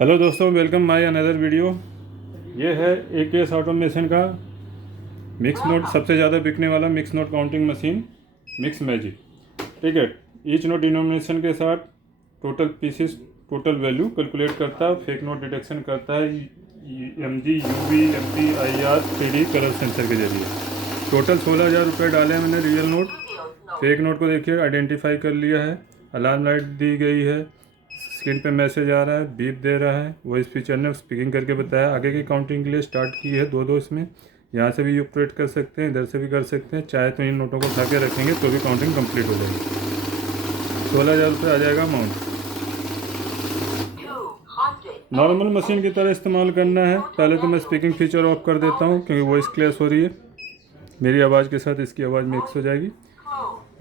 Hello दोस्तों, welcome my another video. ये है एकेएस ऑटोमेशन का मिक्स नोट, सबसे ज़्यादा बिकने वाला mix note counting machine mix magic. ठीक है, ईच नोट डिनोमिनेशन के साथ total pieces, total value calculate करता है, फेक नोट डिटेक्शन करता है MG UV MP IR 3D colour sensor के जरिए। टोटल 16,000 रुपये डाले हैं मैंने रियल नोट। फेक नोट को देखिए आइडेंटिफाई कर लिया है, अलार्म लाइट दी गई है, स्क्रीन पे मैसेज आ रहा है, बीप दे रहा है, वॉइस फीचर ने स्पीकिंग करके बताया। आगे की काउंटिंग के लिए स्टार्ट की है दो इसमें, यहाँ से भी ऑपरेट कर सकते हैं, इधर से भी कर सकते हैं, चाहे तो इन नोटों को उठा के रखेंगे तो भी काउंटिंग कंप्लीट हो जाएगी। 16,000 रुपये आ जाएगा अमाउंट। नॉर्मल मशीन की तरह इस्तेमाल करना है। पहले तो मैं स्पीकिंग फीचर ऑफ कर देता हूँ क्योंकि वॉइस क्लैश हो रही है, मेरी आवाज़ के साथ इसकी आवाज़ मिक्स हो जाएगी।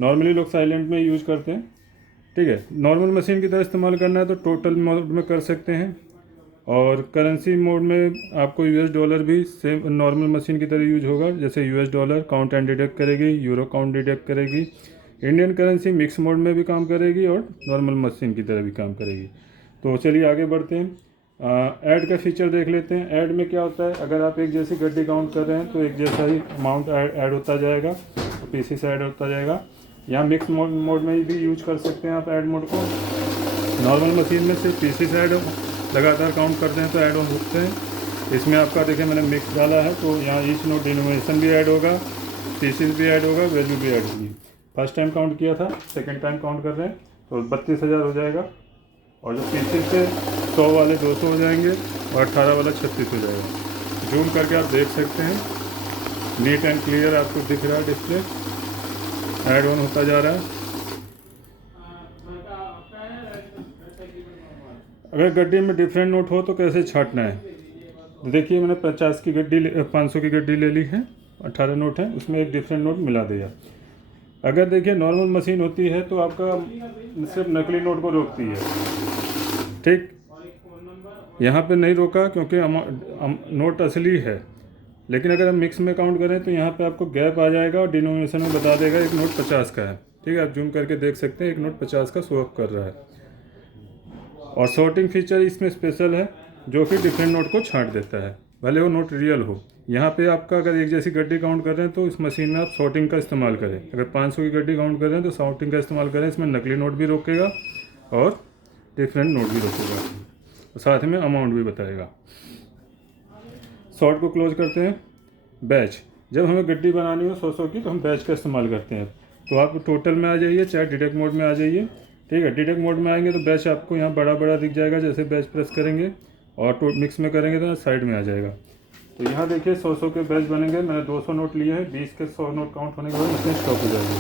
नॉर्मली लोग साइलेंट में यूज़ करते हैं। ठीक है, नॉर्मल मशीन की तरह इस्तेमाल करना है तो टोटल मोड में कर सकते हैं, और करेंसी मोड में आपको US डॉलर भी सेम नॉर्मल मशीन की तरह यूज होगा। जैसे US dollar count and detect करेगी, यूरो काउंट डिटेक्ट करेगी। इंडियन करेंसी मिक्स मोड में भी काम करेगी और नॉर्मल मशीन की तरह भी काम करेगी। तो चलिए आगे बढ़ते हैं। ऐड का फीचर देख लेते हैं। ऐड में क्या होता है, अगर आप एक जैसी गड्डी काउंट कर रहे हैं तो एक जैसा ही अमाउंट ऐड होता जाएगा, पीसी से ऐड होता जाएगा। यहाँ मिक्स मोड में भी यूज कर सकते हैं आप ऐड मोड को। नॉर्मल मशीन में सिर्फ पीसी से ऐड लगातार काउंट करते हैं तो ऐड हो सकते हैं। इसमें आपका देखिए मैंने मिक्स डाला है तो यहाँ ईच नोट डिनोमिनेशन भी ऐड होगा, पीसीस भी ऐड होगा, वैल्यू भी ऐड होगी। फर्स्ट टाइम काउंट किया था, सेकंड टाइम काउंट कर रहे हैं तो 32,000 हो जाएगा, और जो पीसीस से 100 वाले 200 हो जाएंगे और 18 वाला 36 हो जाएगा। जूम करके आप देख सकते हैं, नीट एंड क्लियर आपको दिख रहा है डिस्प्ले, ऐड ऑन होता जा रहा है। अगर गड्डी में डिफरेंट नोट हो तो कैसे छांटना है, तो देखिए मैंने 50 की गड्डी 500 की गड्डी ले ली है, 18 नोट है, उसमें एक डिफरेंट नोट मिला दिया। अगर देखिए नॉर्मल मशीन होती है तो आपका सिर्फ नकली नोट को रोकती है। ठीक, यहाँ पे नहीं रोका क्योंकि नोट असली है। लेकिन अगर हम मिक्स में काउंट करें तो यहाँ पे आपको गैप आ जाएगा और डिनोमिनेशन में बता देगा एक नोट 50 का है। ठीक है, आप जूम करके देख सकते हैं एक नोट 50 का शो अप कर रहा है। और सॉर्टिंग फीचर इसमें स्पेशल है जो कि डिफरेंट नोट को छांट देता है, भले वो नोट रियल हो। यहाँ पे आपका अगर एक जैसी गड्डी काउंट कर रहे हैं तो इस मशीन में आप सॉर्टिंग का इस्तेमाल करें। अगर 500 की गड्डी काउंट कर रहे हैं तो सॉर्टिंग का इस्तेमाल करें, इसमें नकली नोट भी रोकेगा और डिफरेंट नोट भी रोकेगा, और साथ में अमाउंट भी बताएगा। शॉर्ट को क्लोज करते हैं। बैच, जब हमें गड्डी बनानी हो 100 की तो हम बैच का इस्तेमाल करते हैं। तो आप टोटल में आ जाइए, चाहे डिटेक्ट मोड में आ जाइए। ठीक है, डिटेक्ट मोड में आएंगे तो बैच आपको यहाँ बड़ा बड़ा दिख जाएगा, जैसे बैच प्रेस करेंगे, और मिक्स में करेंगे तो साइड में आ जाएगा। तो यहाँ देखिए 100 के बैच बनेंगे। मैंने 200 नोट लिए हैं, 20 के 100 नोट काउंट होने के बाद इसमें स्टॉप हो जाएगा।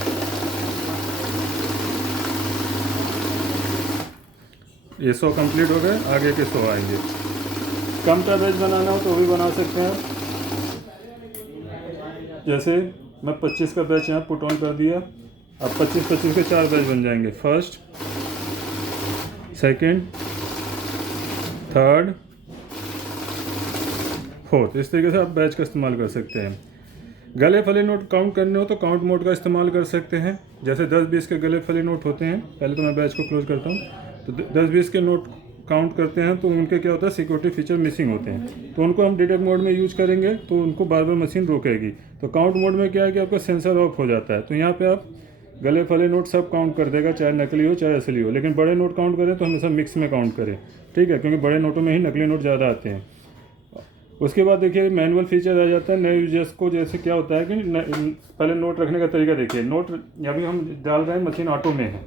ये 100 कंप्लीट हो गए, आगे के 100 आएंगे। कम का बैच बनाना हो तो भी बना सकते हैं। जैसे मैं 25 का बैच यहाँ पुट ऑन कर दिया, अब 25-25 के 4 बैच बन जाएंगे, फर्स्ट, सेकंड, थर्ड, फोर्थ। इस तरीके से आप बैच का इस्तेमाल कर सकते हैं। गले फले नोट काउंट करने हो तो काउंट मोड का इस्तेमाल कर सकते हैं। जैसे 10-20 के गले फले नोट होते हैं, पहले तो मैं बैच को क्लोज करता हूँ। तो 10-20 के नोट काउंट करते हैं तो उनके क्या होता है, सिक्योरिटी फीचर मिसिंग होते हैं, तो उनको हम डिटेक्ट मोड में यूज करेंगे तो उनको बार बार मशीन रोकेगी। तो काउंट मोड में क्या है कि आपका सेंसर ऑफ हो जाता है, तो यहाँ पे आप गले फले नोट सब काउंट कर देगा, चाहे नकली हो चाहे असली हो। लेकिन बड़े नोट काउंट करें तो हमेशा मिक्स में काउंट करें। ठीक है, क्योंकि बड़े नोटों में ही नकली नोट ज़्यादा आते हैं। उसके बाद देखिए मैनुअल फीचर आ जाता है नए यूजर्स को। जैसे क्या होता है कि पहले नोट रखने का तरीका देखिए। नोट अभी हम डाल रहे हैं, मशीन ऑटो में है,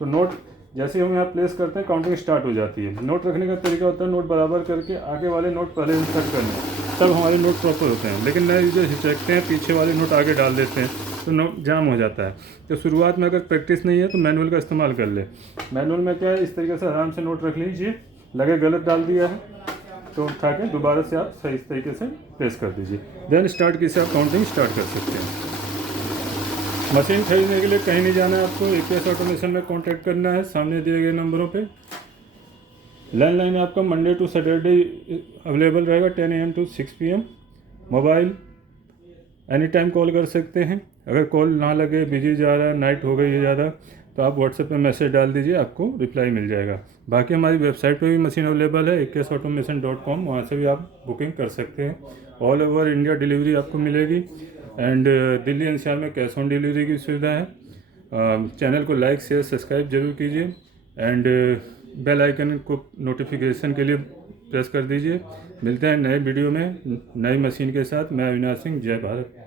तो नोट जैसे हम यहाँ प्लेस करते हैं काउंटिंग स्टार्ट हो जाती है। नोट रखने का तरीका होता है नोट बराबर करके आगे वाले नोट पहले से सेट करने, तब हमारे नोट प्रॉपर होते हैं। लेकिन नए यूजर हिचकते हैं, पीछे वाले नोट आगे डाल देते हैं तो नोट जाम हो जाता है। तो शुरुआत में अगर प्रैक्टिस नहीं है तो मैनुअल का इस्तेमाल कर ले। मैनुअल में क्या है, इस तरीके से आराम से नोट रख लीजिए, लगे गलत डाल दिया है तो उठा के दोबारा से आप सही तरीके से प्रेस कर दीजिए, देन स्टार्ट की से आप काउंटिंग स्टार्ट कर सकते हैं। मशीन खरीदने के लिए कहीं नहीं जाना है आपको, एकेएस ऑटोमेशन में कांटेक्ट करना है सामने दिए गए नंबरों पे। लैंडलाइन आपका मंडे टू सैटरडे अवेलेबल रहेगा 10 AM to 6 PM। Mobile any time call कर सकते हैं। अगर कॉल ना लगे, बिजी जा रहा है, नाइट हो गई है ज़्यादा, तो आप व्हाट्सएप पे मैसेज डाल दीजिए, आपको रिप्लाई मिल जाएगा। बाकी हमारी वेबसाइट पे भी मशीन अवेलेबल है akshautomation.com, वहाँ से भी आप बुकिंग कर सकते हैं। ऑल ओवर इंडिया डिलीवरी आपको मिलेगी एंड दिल्ली एनसीआर में कैश ऑन डिलीवरी की सुविधा है। चैनल को लाइक शेयर सब्सक्राइब जरूर कीजिए एंड बेल आइकन को नोटिफिकेशन के लिए प्रेस कर दीजिए। मिलते हैं नए वीडियो में नई मशीन के साथ। मैं अविनाश सिंह, जय भारत।